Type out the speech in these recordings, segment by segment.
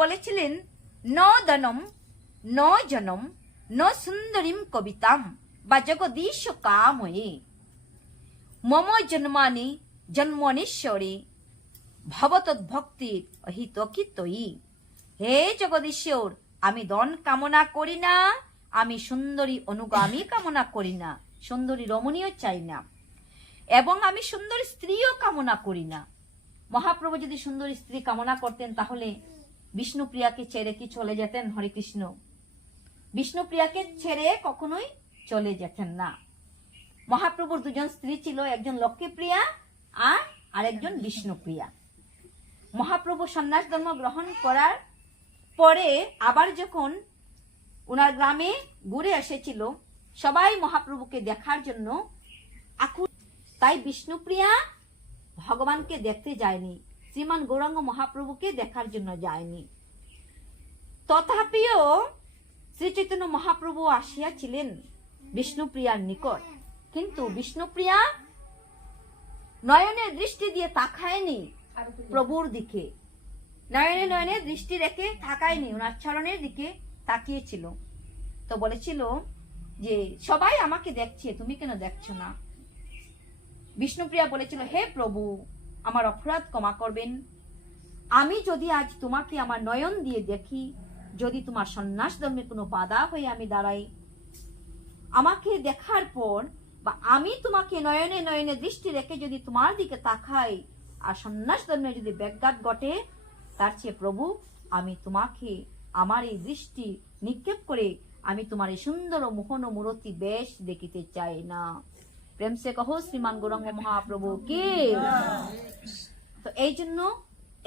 বলেছিলেন, ন দনম ন জনম ন সুন্দরীম কবিতাম বা জগদীশ কাময়ে মম জন্মানি জন্মনেশ্বরে ভবতদ্ভক্তির অহিতকিতয়ী। হে জগদীশ্বর, আমি ধন কামনা করি না, আমি সুন্দরী অনুগামী কামনা করি না, সুন্দরী রমণীয় চাই না, এবং আমি সুন্দরী স্ত্রীও কামনা করি না। মহাপ্রভু যদি সুন্দরী স্ত্রী কামনা করতেন তাহলে বিষ্ণুপ্রিয়াকে ছেড়ে কি চলে যেতেন? হরে কৃষ্ণ। বিষ্ণুপ্রিয়াকে ছেড়ে কখনোই চলে যেতেন না। মহাপ্রভুর দুজন স্ত্রী ছিল, একজন লক্ষ্মীপ্রিয়া আর আরেকজন বিষ্ণুপ্রিয়া। মহাপ্রভু সন্ন্যাস ধর্ম গ্রহণ করার পরে আবার যখন ওনার গ্রামে ঘুরে এসেছিল, সবাই মহাপ্রভুকে দেখার জন্য আকুল। তাই বিষ্ণুপ্রিয়া ভগবানকে দেখতে যায়নি, শ্রীমান গৌরাঙ্গ মহাপ্রভুকে দেখার জন্য যায়নি। তথাপিও শ্রী চৈতন্য মহাপ্রভু আসিয়াছিলেন বিষ্ণুপ্রিয়ার নিকট, কিন্তু বিষ্ণুপ্রিয়া নয়নের দৃষ্টি দিয়ে তাকায়নি প্রভুর দিকে, নয়নে নয়নে দৃষ্টি রেখে তাকায়নি, ওনার চরণের দিকে তাকিয়েছিল। তো বলেছিল যে সবাই আমাকে দেখছে, তুমি কেন দেখছো না? বিষ্ণুপ্রিয়া বলেছিল, হে প্রভু, আমার অপরাধ ক্ষমা করবেন। আমি যদি আজ তোমাকে আমার নয়ন দিয়ে দেখি, যদি তোমার সন্ন্যাস ধর্মে কোনো বাধা হয়ে আমি দাঁড়াই, আমাকে দেখার পর বা আমি তোমাকে নয়নে নয়নে দৃষ্টি রেখে যদি তোমার দিকে তাকাই আর সন্ন্যাস ধর্মে যদি ব্যাঘাত ঘটে, তার চেয়ে প্রভু আমি তোমাকে আমার এই দৃষ্টি নিক্ষেপ করে আমি তোমার এই সুন্দর মোহন মূরতি বেশ দেখিতে চাই না। প্রেম সে কহো শ্রীমান গৌরাঙ্গ মহাপ্রভু কে। তো এই জন্য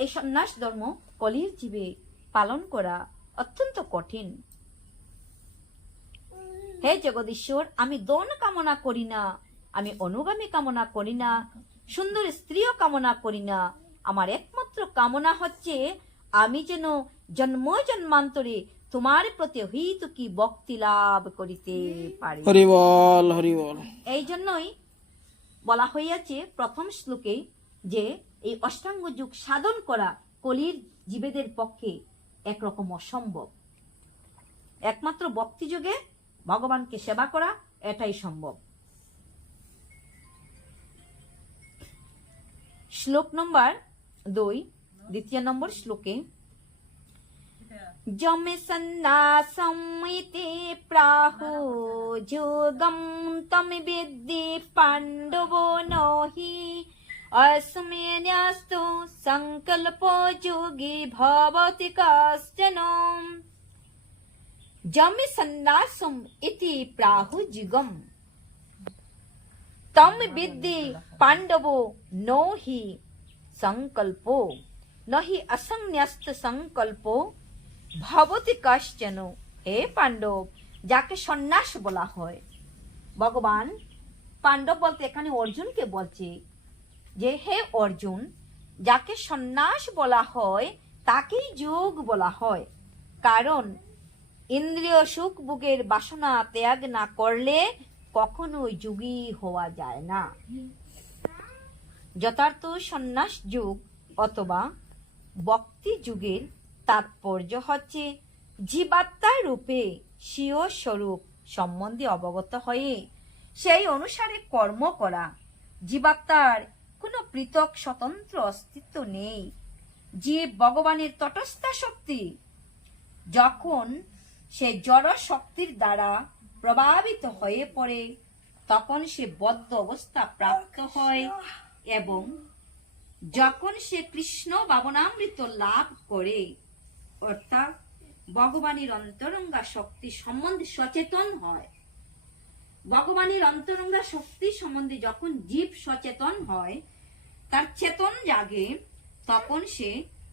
এই সন্ন্যাস ধর্ম কলির জীবে পালন করা অত্যন্ত কঠিন। হে জগদীশ্বর, আমি ধন কামনা করি না, আমি অনুগামী কামনা করি না, সুন্দর স্ত্রীও কামনা করি না। আমার একমাত্র কামনা হচ্ছে আমি যেন জন্ম জন্মান্তরে তোমার প্রতি অহেতুকী ভক্তি লাভ করিতে পারি। হরি বল, হরি বল। এই জন্যই বলা হইয়াছে প্রথম শ্লোকে যে এই অষ্টাঙ্গ যোগ সাধন করা কলির জীবেদের পক্ষে একরকম অসম্ভব। একমাত্র ভক্তি যোগে ভগবানকে সেবা করা এটাই সম্ভব। শ্লোক নম্বর 2, দ্বিতীয় নম্বর শ্লোকে যমে সন্ন্যাসম ইতি প্রাহু যোগম তম বিদ্ধি পাণ্ডবো নহি অস্মিন্যস্তু সংকল্পো যোগী ভবতি কশ্চন। যমে সন্ন্যাসম ইতি প্রাহু যোগম তম বিদ্ধি পাণ্ডবো নহি সংকল্পো নহি অসন্ন্যস্ত সংকল্পো ভবতি কশ্চন। হে পাণ্ডব, যাকে সন্ন্যাস বলা হয়, ভগবান পাণ্ডব বলতে এখানে অর্জুনকে বলছে যে হে অর্জুন, যাকে সন্ন্যাস বলা হয় তাকেই যোগ বলা হয়। কারণ ইন্দ্রিয় সুখ ভোগের বাসনা ত্যাগ না করলে কখনোই যোগী হওয়া যায় না। যথার্থ সন্ন্যাস যোগ অথবা ভক্তি যুগের তাৎপর্য হচ্ছে জীবাত্মার রূপে স্বীয় স্বরূপ সম্বন্ধে অবগত হয়ে সেই অনুসারে কর্ম করা। জীবাত্মার কোনো পৃথক স্বতন্ত্র অস্তিত্ব নেই। জীব ভগবানের তটস্থা শক্তি। যখন সে জড় শক্তির দ্বারা প্রভাবিত হয়ে পড়ে তখন সে বদ্ধ অবস্থা প্রাপ্ত হয়, এবং যখন সে কৃষ্ণ ভাবনামৃত লাভ করে অর্থাৎ ভগবানের অন্তরঙ্গা শক্তি সম্বন্ধে সচেতন হয়, ভগবানের অন্তরঙ্গা শক্তি সম্বন্ধে যখন জীব সচেতন হয়, তার চেতন জাগে, তখন সে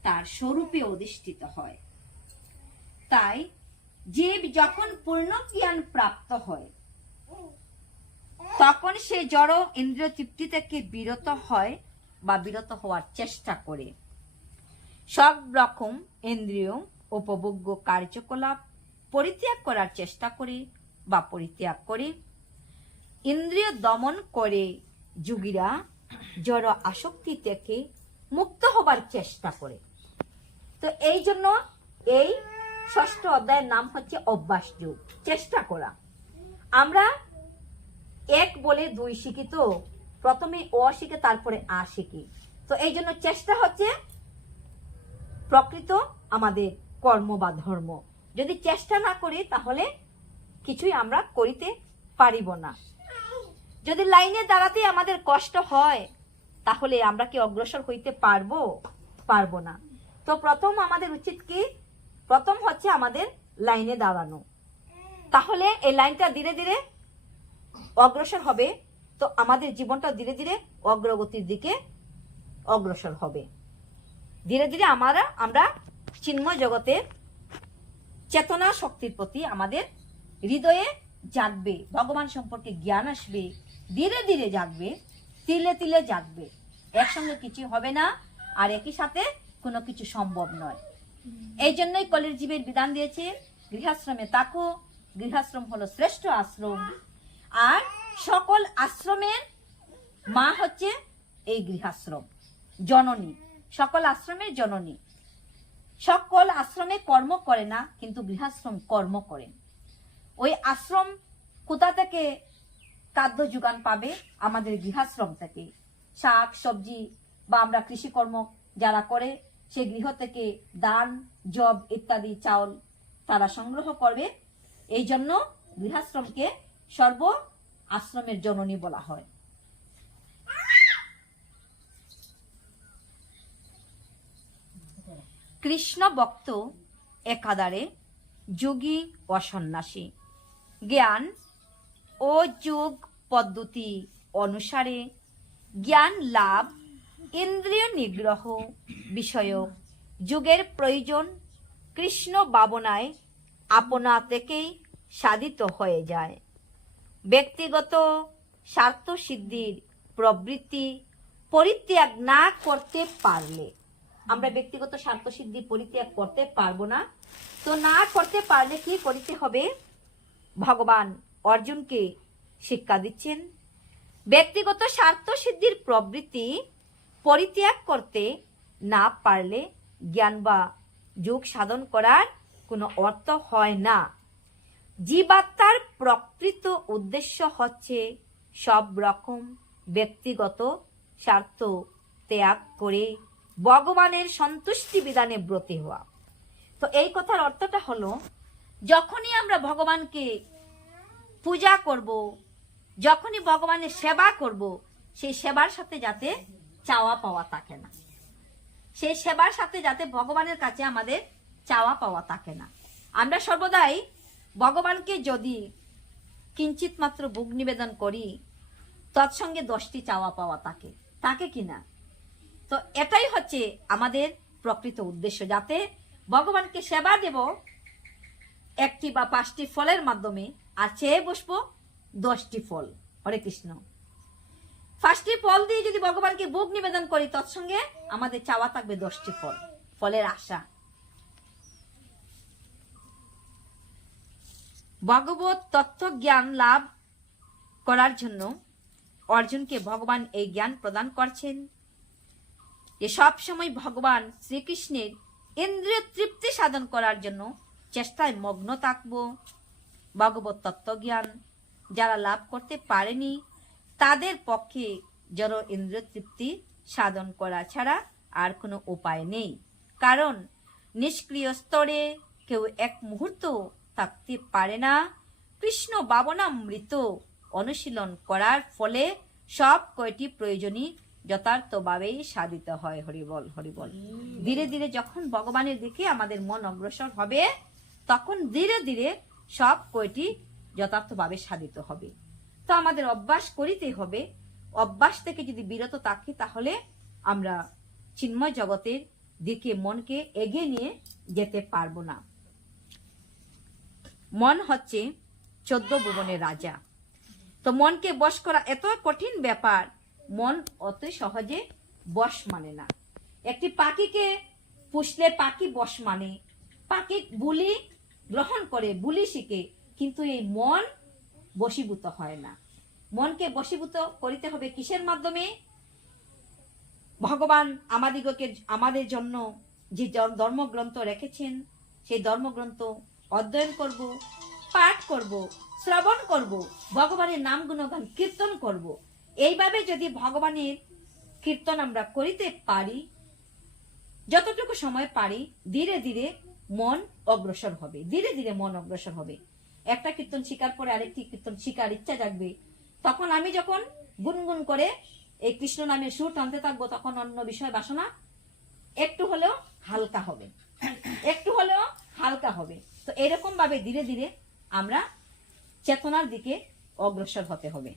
তার স্বরূপে অধিষ্ঠিত হয়। তাই জীব যখন পূর্ণ জ্ঞান প্রাপ্ত হয় তখন সে জড় ইন্দ্রিয় তৃপ্তি থেকে বিরত হয় বা বিরত হওয়ার চেষ্টা করে। সব রকম ইন্দ্রিয় উপভোগ্য কার্যকলাপ পরিত্যাগ করার চেষ্টা করে বা পরিত্যাগ করে ইন্দ্রিয় দমন করে যোগীরা জড় আসক্তি থেকে মুক্ত হবার চেষ্টা করে। তো এই জন্য এই ষষ্ঠ অধ্যায়ের নাম হচ্ছে অভ্যাস যোগ, চেষ্টা করা। আমরা এক বলে দুই শিখি, তো প্রথমে অ শিখে তারপরে আ শিখি। তো এই জন্য চেষ্টা হচ্ছে প্রকৃত আমাদের কর্ম বা ধর্ম। যদি চেষ্টা না করি তাহলে কিছুই আমরা করিতে পারিব না। যদি লাইনে দাঁড়াতে আমাদের কষ্ট হয় তাহলে আমরা কি অগ্রসর হইতে পারবো না। তো প্রথম আমাদের উচিত কি, প্রথম হচ্ছে আমাদের লাইনে দাঁড়ানো। তাহলে এই লাইনটা ধীরে ধীরে অগ্রসর হবে, তো আমাদের জীবনটা ধীরে ধীরে অগ্রগতির দিকে অগ্রসর হবে। ধীরে ধীরে আমরা চিন্ময় জগতের চেতনা শক্তির প্রতি আমাদের হৃদয়ে জাগবে, ভগবান সম্পর্কে জ্ঞান আসবে, ধীরে ধীরে জাগবে, তিলে তিলে জাগবে। একসঙ্গে কিছু হবে না, আর একই সাথে কোনো কিছু সম্ভব নয়। এই জন্যই কলির জীবের বিধান দিয়েছে, গৃহাশ্রমে থাকো। গৃহাশ্রম হলো শ্রেষ্ঠ আশ্রম, আর সকল আশ্রমের মা হচ্ছে এই গৃহাশ্রম, জননী, সকল আশ্রমের জননী। সকল আশ্রমে কর্ম করে না, কিন্তু গৃহাশ্রম কর্ম করেন। ওই আশ্রম কোথা থেকে খাদ্য যোগান পাবে? আমাদের গৃহাশ্রম থেকে। শাক সবজি বা আমরা কৃষিকর্ম যারা করে, সে গৃহ থেকে ধান, জব ইত্যাদি চাউল তারা সংগ্রহ করবে। এই জন্য গৃহাশ্রমকে সর্ব আশ্রমের জননী বলা হয়। কৃষ্ণ ভক্ত একাধারে যোগী ও সন্ন্যাসী। জ্ঞান ও যোগ পদ্ধতি অনুসারে জ্ঞান লাভ, ইন্দ্রিয় নিগ্রহ বিষয়ক যুগের প্রয়োজন কৃষ্ণ ভাবনায় আপনা থেকেই সাধিত হয়ে যায়। ব্যক্তিগত স্বার্থ সিদ্ধির প্রবৃত্তি পরিত্যাগ না করতে পারলে, আমরা ব্যক্তিগত স্বার্থ সিদ্ধি পরিত্যাগ করতে পারবো না। তো না করতে পারলে কি করতে হবে? ভগবান অর্জুনকে শিক্ষা দিচ্ছেন, ব্যক্তিগত স্বার্থ সিদ্ধির প্রবৃত্তি পরিত্যাগ করতে না পারলে জ্ঞান বা যোগ সাধন করার কোনো অর্থ হয় না। জীবাত্মার প্রকৃত উদ্দেশ্য হচ্ছে সব রকম ব্যক্তিগত স্বার্থ ত্যাগ করে ভগবানের সন্তুষ্টি বিধানে ব্রতী হওয়া। তো এই কথার অর্থটা হলো, যখনই আমরা ভগবানকে পূজা করব, যখনই ভগবানের সেবা করব, সেই সেবার সাথে যাতে চাওয়া পাওয়া থাকে না, সেই সেবার সাথে যাতে ভগবানের কাছে আমাদের চাওয়া পাওয়া থাকে না। আমরা সর্বদাই ভগবানকে যদি কিঞ্চিত মাত্র ভোগ নিবেদন করি, তৎসঙ্গে 10টি চাওয়া পাওয়া থাকে কিনা। তো এটাই হচ্ছে আমাদের প্রকৃত উদ্দেশ্য, যাতে ভগবানকে সেবা দেব 1টি বা 5টি ফলের মাধ্যমে, আর চেয়ে বসবো 10টি ফল। হরে কৃষ্ণ। 5টি ফল দিয়ে যদি ভগবানকে ভোগ নিবেদন করি, তৎসঙ্গে আমাদের চাওয়া থাকবে 10টি ফল, ফলের আশা। ভগবত তত্ত্ব জ্ঞান লাভ করার জন্য অর্জুনকে ভগবান এই জ্ঞান প্রদান করছেন যে সব সময় ভগবান শ্রীকৃষ্ণের ইন্দ্রিয় তৃপ্তি সাধন করার জন্য চেষ্টায় মগ্ন থাকবো। ভগবত তত্ত্ব জ্ঞান যারা লাভ করতে পারেনি, তাদের পক্ষে জড় ইন্দ্রিয় তৃপ্তি সাধন করা ছাড়া আর কোনো উপায় নেই। কারণ নিষ্ক্রিয় স্তরে কেউ এক মুহূর্ত থাকতে পারে না। কৃষ্ণ ভাবনামৃত অনুশীলন করার ফলে সব কয়টি প্রয়োজনই যথার্থভাবেই সাধিত হয়। হরিবল হরিবল। ধীরে ধীরে যখন ভগবানের দিকে আমাদের মন অগ্রসর হবে, তখন ধীরে ধীরে সব কয়টি যথার্থভাবে সাধিত হবে। তো আমাদের অভ্যাস করিতে হবে। অভ্যাস থেকে যদি বিরত থাকি, তাহলে আমরা চিন্ময় জগতের দিকে মনকে এগিয়ে নিয়ে যেতে পারবো না। মন হচ্ছে 14 ভুবনের রাজা। তো মনকে বশ করা এত কঠিন ব্যাপার, মন অত সহজে বশ মানে না। একটি পাখিকে পুষলে পাখি বশ মানে, পাখি বুলি গ্রহণ করে, বুলি শিখে, কিন্তু এই মন বশীভূত হয় না। মনকে বশীভূত করিতে হবে কিসের মাধ্যমে? ভগবান আমাদের জন্য যে ধর্মগ্রন্থ রেখেছেন, সেই ধর্মগ্রন্থ অধ্যয়ন করব, পাঠ করব, শ্রবণ করব, ভগবানের নাম গুণগান কীর্তন করব। এইভাবে যদি ভগবানের কীর্তন আমরা করিতে পারি, যতটুকু সময় পারি, ধীরে ধীরে মন অগ্রসর হবে, ধীরে ধীরে মন অগ্রসর হবে। একটা কীর্তন শিকার পরে আরেকটি কীর্তন শিকার ইচ্ছা জাগবে। তখন আমি যখন গুনগুন করে এই কৃষ্ণ নামের সুর টানতে থাকবো, তখন অন্য বিষয় বাসনা একটু হলেও হালকা হবে, একটু হলেও হালকা হবে। তো এরকম ভাবে ধীরে ধীরে আমরা চেতনার দিকে অগ্রসর হতে হবে।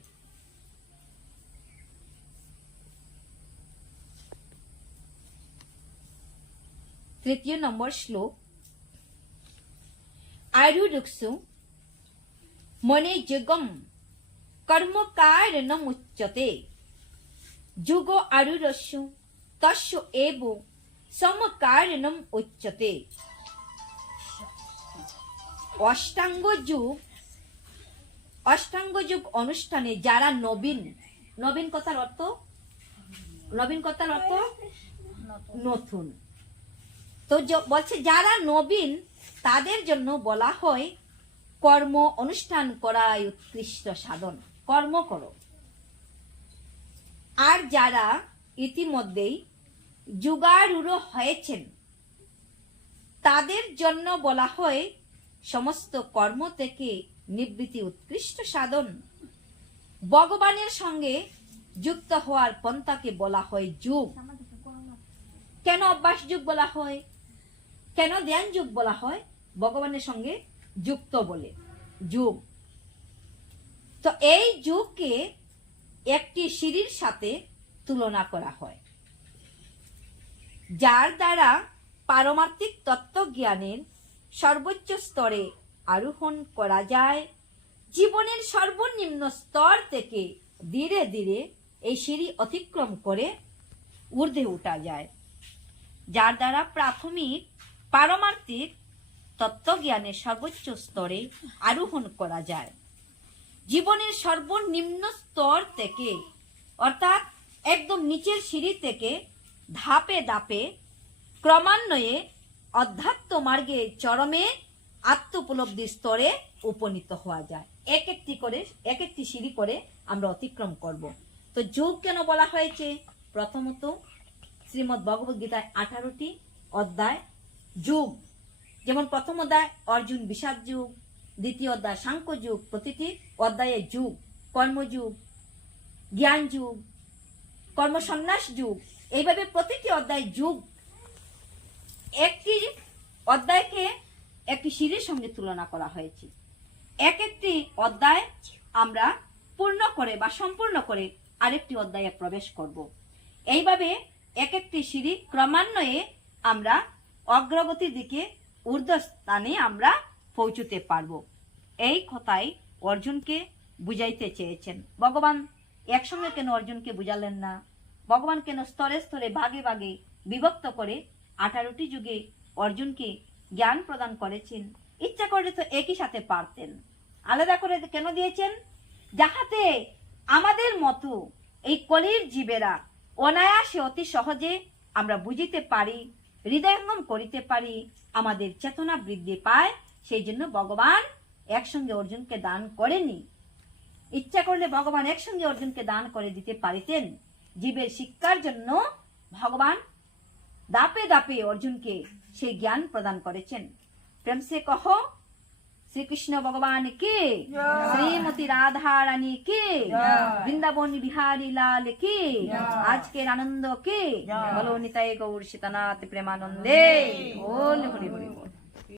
তৃতীয় নম্বর শ্লোক। আয়ুরুক্সু মনে যুগম কর্ম কারণম উচ্যতে যুগ আয়ুরস্যু তস্য এব সমকারণম উচ্যতে। অষ্টাঙ্গ যুগ অনুষ্ঠানে যারা নবীন, নবীন কথার অর্থ, নবীন কথার অর্থ নতুন। তো বলছে যারা নবীন তাদের জন্য বলা হয় কর্ম অনুষ্ঠান করাই উৎকৃষ্ট সাধন, কর্ম করো। আর যারা ইতিমধ্যেই যুগারূঢ় হয়েছেন তাদের জন্য বলা হয় সমস্ত কর্ম থেকে নিবৃত্তি উৎকৃষ্ট সাধন। ভগবানের সঙ্গে যুক্ত হওয়ার পন্থাকে বলা হয় যুগ। কেন অভ্যাস যুগ বলা হয়, কেন ধ্যান যুগ বলা হয়? ভগবানের সঙ্গে যুক্ত বলে যুগ। তো এই যুগকে একটি সিঁড়ির সাথে তুলনা করা হয়, যার দ্বারা পারমার্থিক তত্ত্বজ্ঞানের সর্বোচ্চ স্তরে আরোহণ করা যায়। জীবনের সর্বনিম্ন স্তর থেকে ধীরে ধীরে এই সিঁড়ি অতিক্রম করে ঊর্ধ্বে উঠা যায়, যার দ্বারা প্রাথমিক পারমার্থিক তত্ত্বজ্ঞানের সর্বোচ্চ স্তরে আরোহণ করা যায়। জীবনের সর্বনিম্ন স্তর থেকে, অর্থাৎ একদম নিচের সিঁড়ি থেকে ধাপে ধাপে ক্রমান্বয়ে অধ্যাত্ম মার্গে চরমে আত্মোপলব্ধির স্তরে উপনীত হওয়া যায়। এক একটি সিঁড়ি করে আমরা অতিক্রম করব। তো যুগ কেন বলা হয়েছে? প্রথমত শ্রীমদ্ ভগবদ গীতায় 18টি অধ্যায় যুগ। যেমন প্রথম অধ্যায় অর্জুন বিষাদ যুগ, দ্বিতীয় অধ্যায় সাংখ্য যুগ, প্রতিটি অধ্যায়ে যুগ, কর্মযুগ, জ্ঞান যুগ, কর্মসন্ন্যাস যুগ, এইভাবে প্রতিটি অধ্যায় যুগ। একটি অধ্যায়কে একটি সিঁড়ির সঙ্গে তুলনা করা হয়েছে। এক একটি অধ্যায় আমরা পূর্ণ করে বা সম্পূর্ণ করে আরেকটি অধ্যায়ে প্রবেশ করব। এইভাবে এক একটি সিঁড়ি ক্রমান্বয়ে আমরা অগ্রগতির দিকে ঊর্ধ্বস্থানে আমরা পৌঁছতে পারব। এই কথাই অর্জুনকে বুঝাইতে চেয়েছেন ভগবান। একসঙ্গে কেন অর্জুনকে বুঝালেন না? ভগবান কেন স্তরে স্তরে ভাগে ভাগে বিভক্ত করে 18টি যুগে অর্জুনকে জ্ঞান প্রদান করেছেন? ইচ্ছা করলে তো একই সাথে পারতেন, আলাদা করে কেন দিয়েছেন? যাহাতে আমাদের মতো এই কলির জীবেরা অনায়াসে অতি সহজে আমরা বুঝিতে পারি, হৃদয়ঙ্গম করিতে পারি, আমাদের চেতনা বৃদ্ধি পায়। সেই জন্য ভগবান একসঙ্গে অর্জুনকে দান করেনি। ইচ্ছা করলে ভগবান একসঙ্গে অর্জুনকে দান করে দিতে পারিতেন। জীবের শিক্ষার জন্য ভগবান দাপে দাপে অর্জুনকে সেই জ্ঞান প্রদান করেছেন। প্রেম সে কहो শ্রীকৃষ্ণ ভগবান কি, শ্রীমতী রাধা রানী কি, বৃন্দাবন বিহারী লাল কি, আজকের আনন্দ কি, বলো নিতাই গৌর সীতানাথ প্রেমানন্দে। বল হরি হরি বল।